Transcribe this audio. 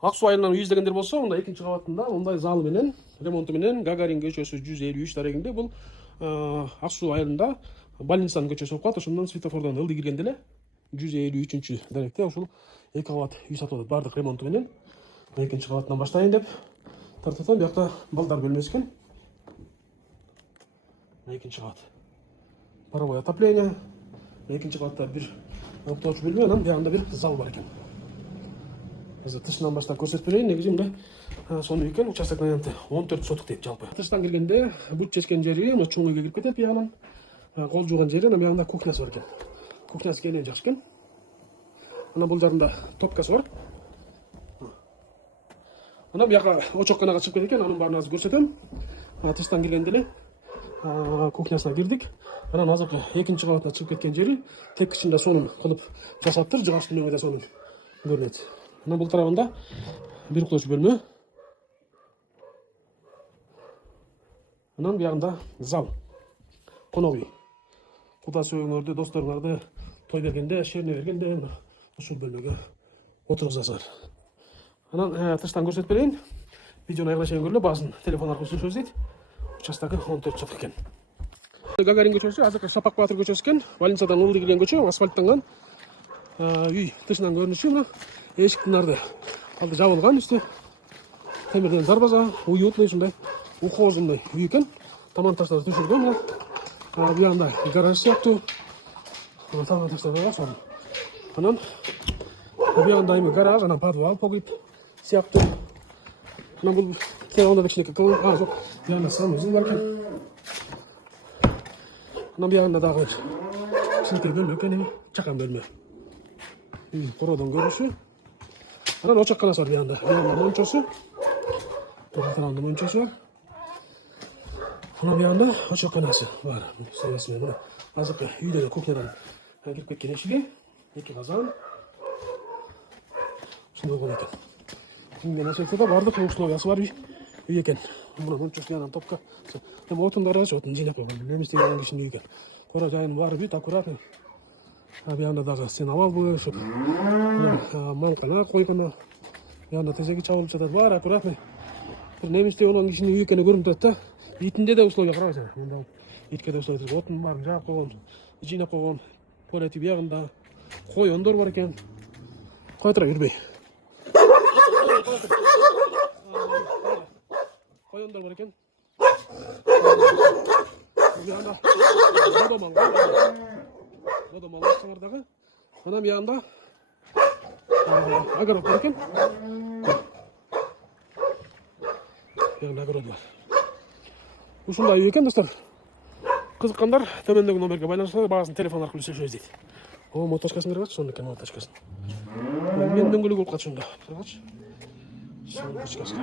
Ак Суу айылынан издегендер болсо, мында экинчи кабатында мындай зал менен, ремонту менен Гагарин көчөсү 153 дарегинде бул Ак Суу айылында больницанын көчөсү болуп калат. Ошондон светофордон ылдый киргенде эле 153 даректе ушул 2 кабат үй сатып алат бардык ремонту менен. Экинчи кабаттан баштайын деп тартатам. Биякта балдар бөлмөсү экен. Экинчи кабат. Паровое отопление. Экинчи кабатта бир октоочу бөлмө, анан биягында бир зал бар экен. Тышынан баштап көрсөтүп берейин. Негизи мында сонун экен. Участок варианты 14 соток дейт жалпы. Тыштан киргенде бут чечкен жери мына чоң үйгө кирип кетет биягынан. Кол жууган жери, анан биягында кухнясы бар экен. Кухнясы кенен жакшы экен. Анан бул жарында топкасы бар. Анан бияка очокканага чыгып кеткен, анын баарын азыр көрсөтөм. Тыштан киргенде эле кухнясына кирдик. Анан азыркы экинчи кабатына чыгып кеткен жери тепкичинде сонун кылып жасаптыр, жыгаш түнөңү да сонун көрүнөт. Анан бул тарабында бир уктоочу бөлмө. Анан биягында зал. Конок үй. Куда сөөңөрдү, досторуңарды той бергенде, шерне бергенде ушул бөлмөгө отургузасыңар. Анан тыштан көрсөтүп берейин. Видеону аягына чейин көрүлүп, баасын телефон аркылуу сүйлөшөбүз дейт. Участогу 14 соток экен. Гагарин көчөсү, азыркы Шапак Баатыр көчөсү экен. Больницадан ылдый кирген көчө, асфальттанган. Үй тышынан көрүнүшү мына эшиктин алды жабылган, үстү темирден дарбаза, уютный ушундай ухоженный үй экен. Таман таштар төшөлгөн мына. Биягында гараж сыяктуу. Таман таштар бар сонун. Анан биягында эми гараж, анан подвал, погреб сыяктуу. Анан бул телефонда да кичинекей кылган, жок. Биягында санузел бар экен. Анан биягында дагы кичинекей бөлмө экен, чакан бөлмө. Кородон көрүнүшү. Анан очокканасы бар биягында. Биягында мончосу. Тарабында мончосу бар. Анан биягында очокканасы бар. Соясы менен азыркы үйдөгү кухнядан кирип кеткен эшиги, 2 казан. Ушундай болгон экен. Кимден ашыктыда бардык условиясы бар үй экен. Мына мончосу анан топка. Эми отундары отун жыйнап койгон. Немистен келген кишинин үйү экен. Кора жайын баары бүт аккуратный. Биягында дагы стеновал буюшуп, малкана койгону, биягында тезеги чабылып жатат, баары аккуратный. Бир немистен болгон кишинин үйү экени көрүнүп атат да. Итинде де условия карабайсың. Мында итке де условия. Отун баарын жаап койгон, жыйнап койгон. Туалети биягында, коёндор бар экен. Кайтыра жүрбөй. Коёндор бар экен. Биягында Бодомал бар дагы. Анан биягында огород бар экен. Биягында огород бар. Ушундай үй экен, достор. Кызыккандар төмөндөгү номерге байланышыңар, баасын телефон аркылуу сүйлөшөбүз дейт. Моточкасын көрүп атсыз, сонун экен моточкасын. Мен дөңгөлөк болуп калчу мында. Карачы. Моточкасы.